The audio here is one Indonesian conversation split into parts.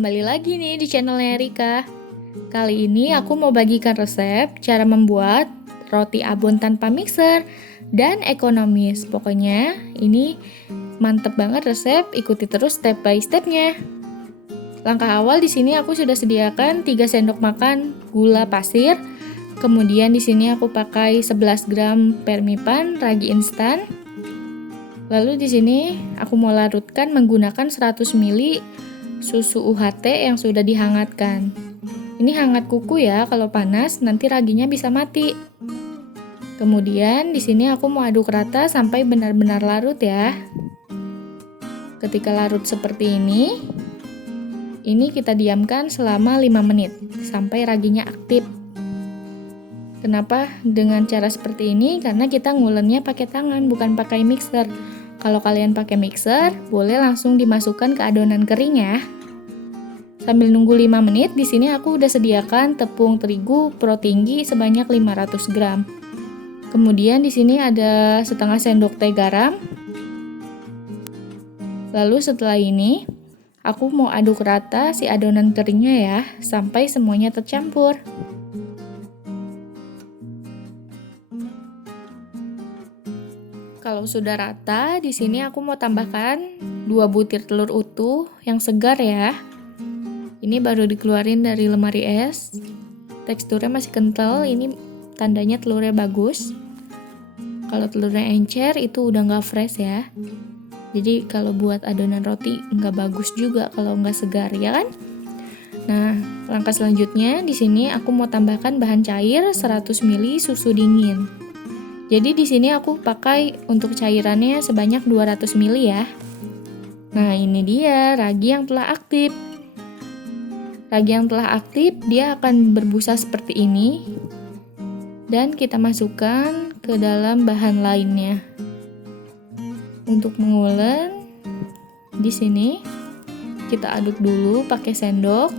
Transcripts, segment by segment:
kembali lagi nih di channelnya Rika. Kali ini aku mau bagikan resep cara membuat roti abon tanpa mixer dan ekonomis. Pokoknya ini mantep banget resep, ikuti terus step by stepnya. Langkah awal di sini aku sudah sediakan 3 sendok makan gula pasir. Kemudian di sini aku pakai 11 gram permipan ragi instan. Lalu di sini aku mau larutkan menggunakan 100 ml susu UHT yang sudah dihangatkan. Ini hangat kuku ya, kalau panas nanti raginya bisa mati. Kemudian di sini aku mau aduk rata sampai benar-benar larut ya. Ketika larut seperti ini kita diamkan selama 5 menit sampai raginya aktif. Kenapa dengan cara seperti ini? Karena kita ngulennya pakai tangan, bukan pakai mixer. Kalau kalian pakai mixer, boleh langsung dimasukkan ke adonan kering ya. Sambil nunggu 5 menit, di sini aku udah sediakan tepung terigu pro tinggi sebanyak 500 gram. Kemudian di sini ada setengah sendok teh garam. Lalu setelah ini, aku mau aduk rata si adonan keringnya ya, sampai semuanya tercampur. Kalau sudah rata, di sini aku mau tambahkan 2 butir telur utuh yang segar ya. Ini baru dikeluarin dari lemari es. Teksturnya masih kental, ini tandanya telurnya bagus. Kalau telurnya encer itu udah nggak fresh ya. Jadi kalau buat adonan roti nggak bagus juga kalau nggak segar ya kan? Nah, langkah selanjutnya di sini aku mau tambahkan bahan cair 100 ml susu dingin. Jadi di sini aku pakai untuk cairannya sebanyak 200 ml ya. Nah, ini dia ragi yang telah aktif. Ragi yang telah aktif dia akan berbusa seperti ini. Dan kita masukkan ke dalam bahan lainnya. Untuk mengulen di sini kita aduk dulu pakai sendok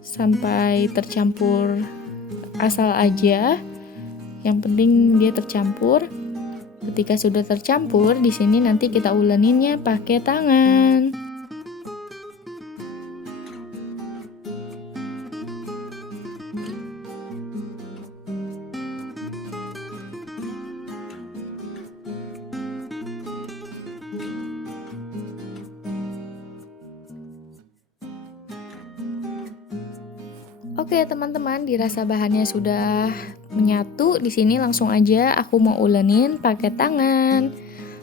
sampai tercampur asal aja. Yang penting dia tercampur. Ketika sudah tercampur, di sini nanti kita uleninnya pakai tangan. Oke, teman-teman, dirasa bahannya sudah menyatu. Di sini langsung aja aku mau ulenin pakai tangan.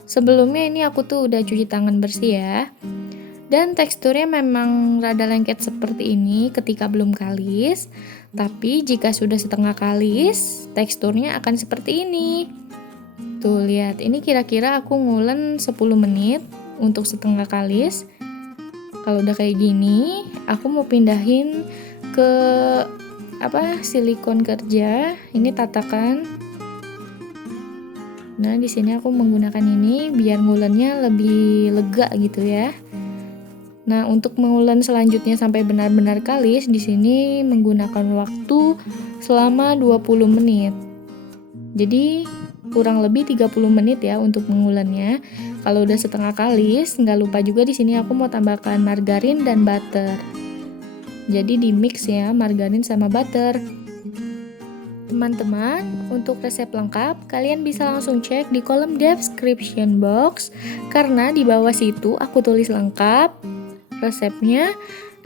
Sebelumnya ini aku tuh udah cuci tangan bersih ya. Dan teksturnya memang rada lengket seperti ini ketika belum kalis. Tapi jika sudah setengah kalis, teksturnya akan seperti ini. Tuh, lihat. Ini kira-kira aku ngulen 10 menit untuk setengah kalis. Kalau udah kayak gini, aku mau pindahin ke silikon kerja. Ini tatakan. Nah, di sini aku menggunakan ini biar ngulennya lebih lega gitu ya. Nah, untuk mengulen selanjutnya sampai benar-benar kalis, di sini menggunakan waktu selama 20 menit. Jadi kurang lebih 30 menit ya untuk mengulennya. Kalau udah setengah kalis, nggak lupa juga di sini aku mau tambahkan margarin dan butter. Jadi di mix ya margarin sama butter. Teman-teman, untuk resep lengkap kalian bisa langsung cek di kolom description box karena di bawah situ aku tulis lengkap resepnya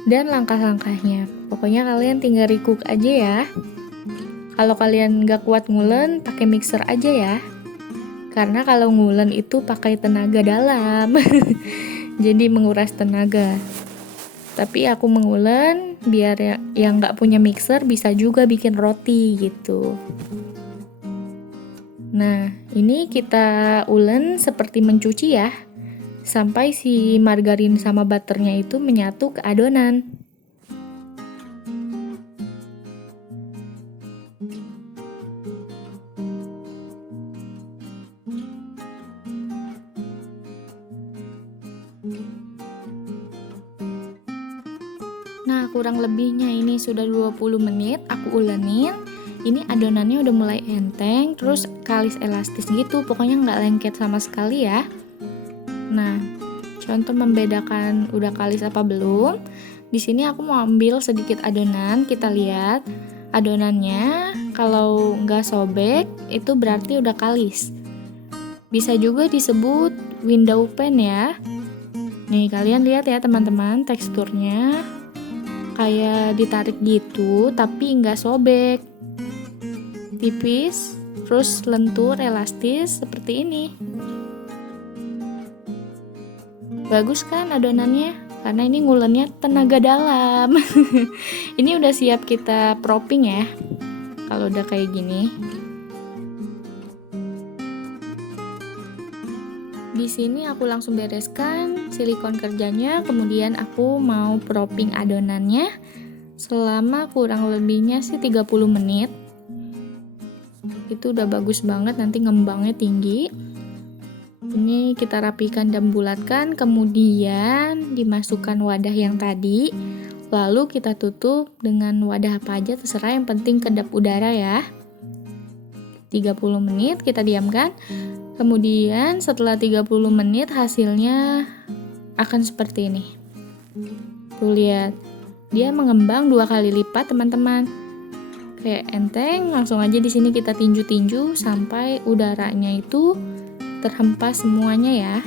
dan langkah-langkahnya. Pokoknya kalian tinggal recook aja ya. Kalau kalian gak kuat ngulen, pakai mixer aja ya. Karena kalau ngulen itu pakai tenaga dalam. Jadi menguras tenaga. Tapi aku mengulen biar yang nggak punya mixer bisa juga bikin roti gitu. Nah, ini kita ulen seperti mencuci ya, sampai si margarin sama butternya itu menyatu ke adonan. Nah, kurang lebihnya ini sudah 20 menit aku ulenin. Ini adonannya udah mulai enteng, terus kalis elastis gitu, pokoknya nggak lengket sama sekali ya. Nah, contoh membedakan udah kalis apa belum, Di sini aku mau ambil sedikit adonan, kita lihat adonannya kalau nggak sobek itu berarti udah kalis. Bisa juga disebut window pane ya. Nih kalian lihat ya teman-teman, teksturnya kayak ditarik gitu tapi nggak sobek, tipis, terus lentur, elastis seperti ini. Bagus kan adonannya? Karena ini ngulennya tenaga dalam. Ini udah siap kita propping ya. Kalau udah kayak gini. Di sini aku langsung bereskan silikon kerjanya, kemudian aku mau propping adonannya selama kurang lebihnya sih 30 menit. Itu udah bagus banget, nanti ngembangnya tinggi. Ini kita rapikan dan bulatkan, kemudian dimasukkan wadah yang tadi, lalu kita tutup dengan wadah apa aja terserah, yang penting kedap udara ya. 30 menit kita diamkan, kemudian setelah 30 menit hasilnya akan seperti ini. Tuh lihat, dia mengembang 2 kali lipat teman-teman. Kayak enteng, langsung aja di sini kita tinju-tinju sampai udaranya itu terhempas semuanya ya.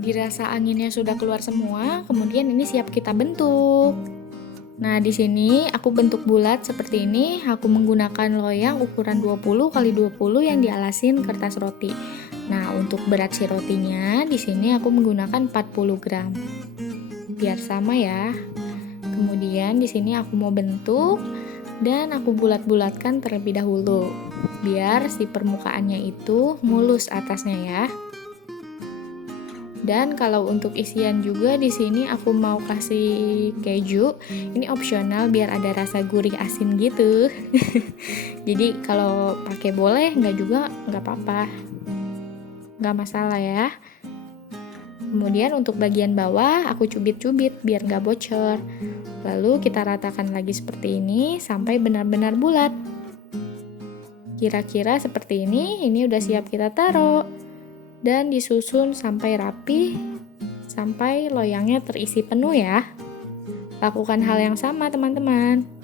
Dirasa anginnya sudah keluar semua, kemudian ini siap kita bentuk. Nah, di sini aku bentuk bulat seperti ini. Aku menggunakan loyang ukuran 20 x 20 yang dialasin kertas roti. Nah, untuk berat si rotinya di sini aku menggunakan 40 gram. Biar sama ya. Kemudian di sini aku mau bentuk dan aku bulat-bulatkan terlebih dahulu biar si permukaannya itu mulus atasnya ya. Dan kalau untuk isian juga di sini aku mau kasih keju. Ini opsional biar ada rasa gurih asin gitu. Jadi kalau pakai boleh, nggak juga nggak apa-apa. Nggak masalah ya. Kemudian untuk bagian bawah aku cubit-cubit biar nggak bocor. Lalu kita ratakan lagi seperti ini sampai benar-benar bulat. Kira-kira seperti ini udah siap kita taruh. Dan disusun sampai rapi, sampai loyangnya terisi penuh ya. Lakukan hal yang sama teman-teman.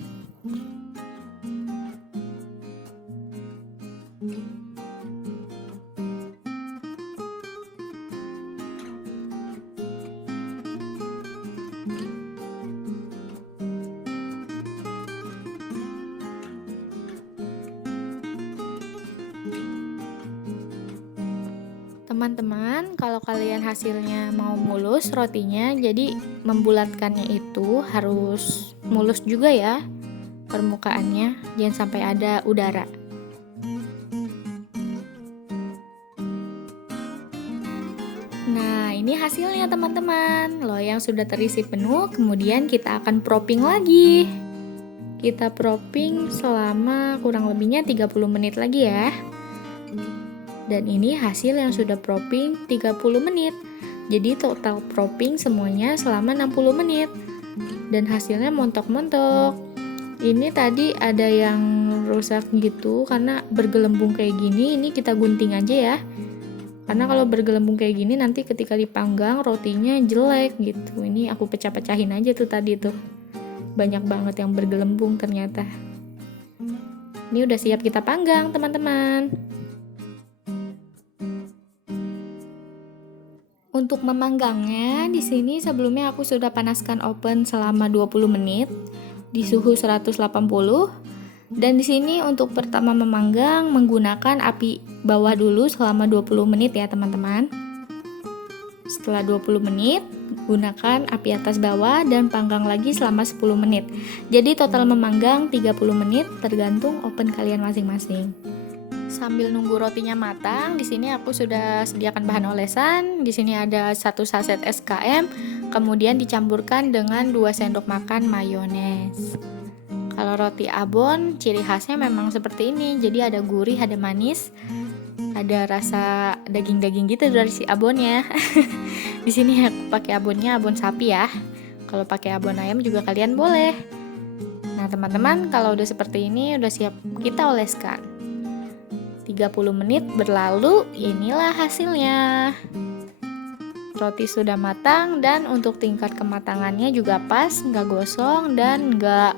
Teman-teman, kalau kalian hasilnya mau mulus rotinya, jadi membulatkannya itu harus mulus juga ya permukaannya, jangan sampai ada udara. Nah, ini hasilnya teman-teman. Loyang sudah terisi penuh, kemudian kita akan propping lagi. Kita propping selama kurang lebihnya 30 menit lagi ya. Dan ini hasil yang sudah propping 30 menit. Jadi total propping semuanya selama 60 menit. Dan hasilnya montok-montok. Ini tadi ada yang rusak gitu karena bergelembung kayak gini. Ini kita gunting aja ya. Karena kalau bergelembung kayak gini nanti ketika dipanggang rotinya jelek gitu. Ini aku pecah-pecahin aja tuh tadi tuh. Banyak banget yang bergelembung ternyata. Ini udah siap kita panggang teman-teman. Untuk memanggangnya, di sini sebelumnya aku sudah panaskan oven selama 20 menit di suhu 180. Dan di sini untuk pertama memanggang menggunakan api bawah dulu selama 20 menit ya, teman-teman. Setelah 20 menit, gunakan api atas bawah dan panggang lagi selama 10 menit. Jadi total memanggang 30 menit tergantung oven kalian masing-masing. Sambil nunggu rotinya matang, di sini aku sudah sediakan bahan olesan. Di sini ada 1 saset SKM, kemudian dicampurkan dengan 2 sendok makan mayones. Kalau roti abon, ciri khasnya memang seperti ini. Jadi ada gurih, ada manis, ada rasa daging-daging gitu dari si abonnya. Di sini aku pakai abonnya abon sapi ya. Kalau pakai abon ayam juga kalian boleh. Nah, teman-teman, kalau udah seperti ini udah siap kita oleskan. 30 menit berlalu, inilah hasilnya. Roti sudah matang dan untuk tingkat kematangannya juga pas, nggak gosong dan nggak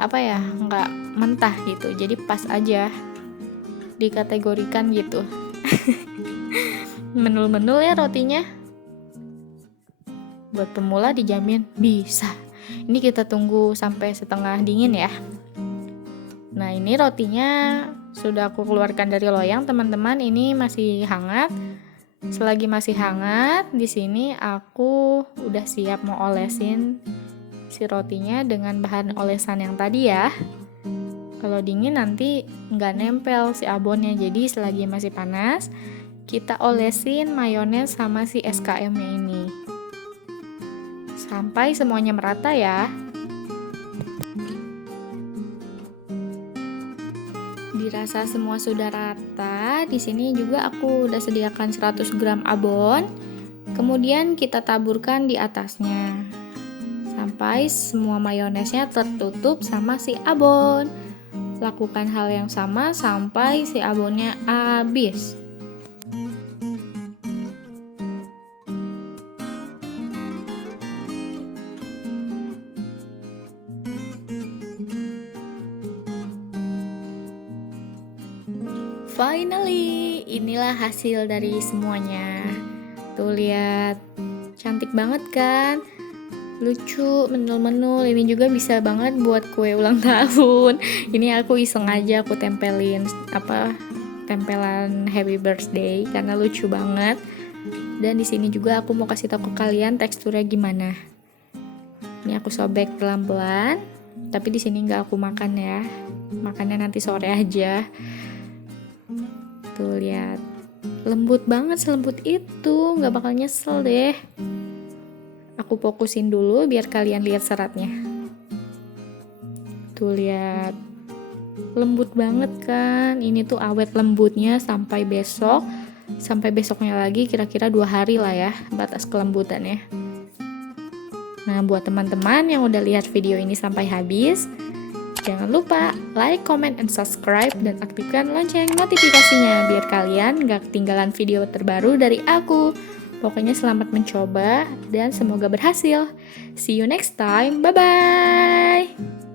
nggak mentah gitu. Jadi pas aja, dikategorikan gitu. Menul-menul ya rotinya. Buat pemula dijamin bisa. Ini kita tunggu sampai setengah dingin ya. Nah, ini rotinya sudah aku keluarkan dari loyang, teman-teman. Ini masih hangat. Selagi masih hangat, di sini aku udah siap mau olesin si rotinya dengan bahan olesan yang tadi ya. Kalau dingin nanti nggak nempel si abonnya. Jadi selagi masih panas, kita olesin mayones sama si SKM-nya ini. Sampai semuanya merata ya. Dirasa semua sudah rata, di sini juga aku udah sediakan 100 gram abon. Kemudian kita taburkan di atasnya. Sampai semua mayonesnya tertutup sama si abon. Lakukan hal yang sama sampai si abonnya habis. Finally, inilah hasil dari semuanya. Tuh lihat, cantik banget kan? Lucu, menul-menul. Ini juga bisa banget buat kue ulang tahun. Ini aku iseng aja, aku tempelin tempelan happy birthday karena lucu banget. Dan di sini juga aku mau kasih tahu ke kalian teksturnya gimana. Ini aku sobek pelan-pelan, tapi di sini nggak aku makan ya. Makannya nanti sore aja. Tuh lihat, lembut banget, selembut itu, nggak bakal nyesel deh. Aku fokusin dulu biar kalian lihat seratnya. Tuh lihat, lembut banget kan. Ini tuh awet lembutnya sampai besok, sampai besoknya lagi kira-kira 2 hari lah ya batas kelembutannya. Nah, buat teman-teman yang udah lihat video ini sampai habis, jangan lupa like, comment, and subscribe dan aktifkan lonceng notifikasinya biar kalian gak ketinggalan video terbaru dari aku. Pokoknya selamat mencoba dan semoga berhasil. See you next time. Bye-bye.